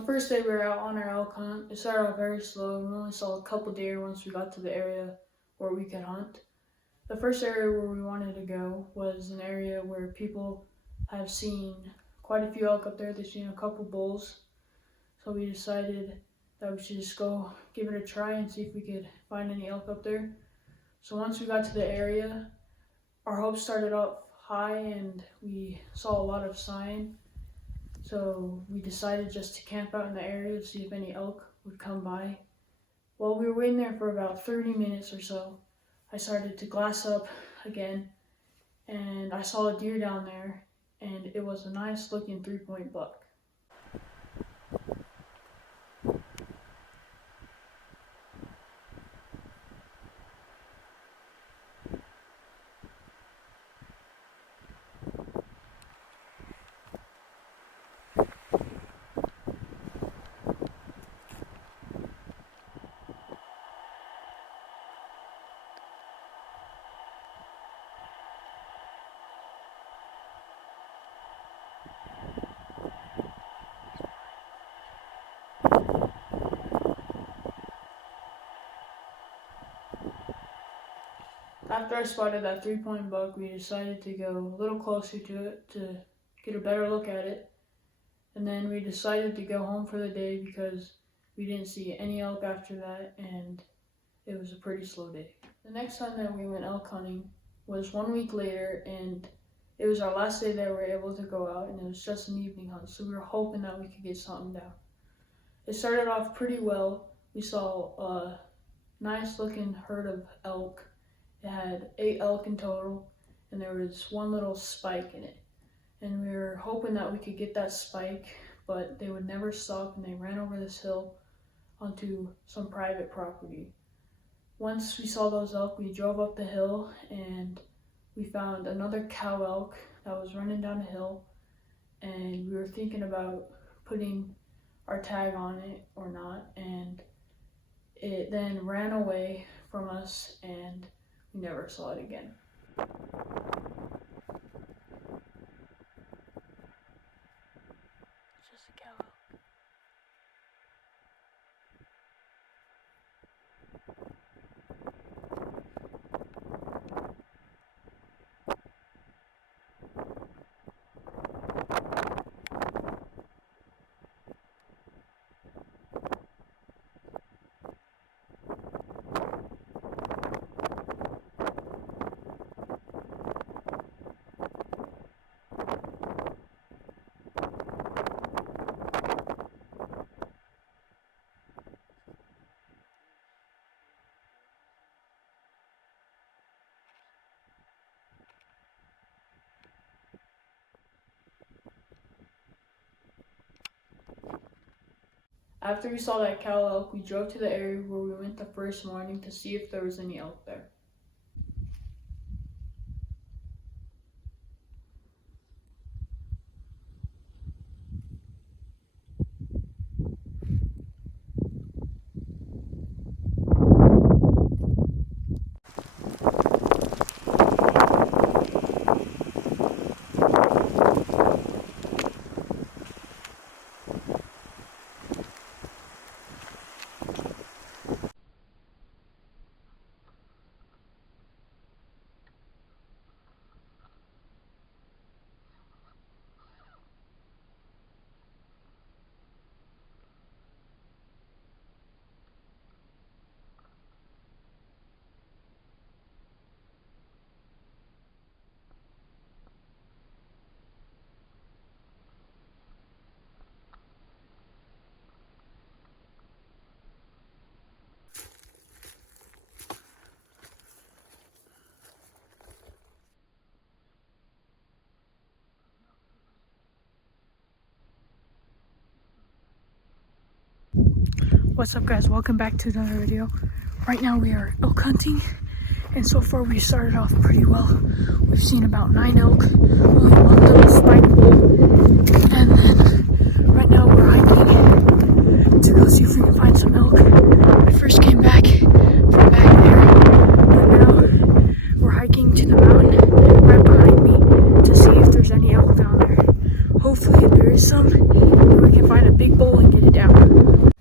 the first day we were out on our elk hunt, it started off very slow. We only saw a couple deer once we got to the area where we could hunt. The first area where we wanted to go was an area where people have seen quite a few elk up there. They've seen a couple bulls. So we decided that we should just go give it a try and see if we could find any elk up there. So once we got to the area, our hopes started up high and we saw a lot of sign. So we decided just to camp out in the area to see if any elk would come by. While we were waiting there for about 30 minutes or so, I started to glass up again and I saw a deer down there, and it was a nice looking 3-point buck. After I spotted that 3-point buck, we decided to go a little closer to it to get a better look at it. And then we decided to go home for the day because we didn't see any elk after that, and it was a pretty slow day. The next time that we went elk hunting was 1 week later, and it was our last day that we were able to go out, and it was just an evening hunt, so we were hoping that we could get something down. It started off pretty well. We saw a nice looking herd of elk. It had 8 elk in total, and there was one little spike in it. And we were hoping that we could get that spike, but they would never stop, and they ran over this hill onto some private property. Once we saw those elk, we drove up the hill, and we found another cow elk that was running down the hill, and we were thinking about putting our tag on it or not, and it then ran away from us, and we never saw it again. It's just a cow elk. After we saw that cow elk, we drove to the area where we went the first morning to see if there was any elk there. What's up, guys? Welcome back to another video. Right now we are elk hunting, and so far we started off pretty well. We've seen about 9 elk, only one little spike bull, and then right now we're hiking to go see if we can find some elk. I first came back from back there, but now we're hiking to the mountain right behind me to see if there's any elk down there. Hopefully there is some, and we can find a big bowl and get it down.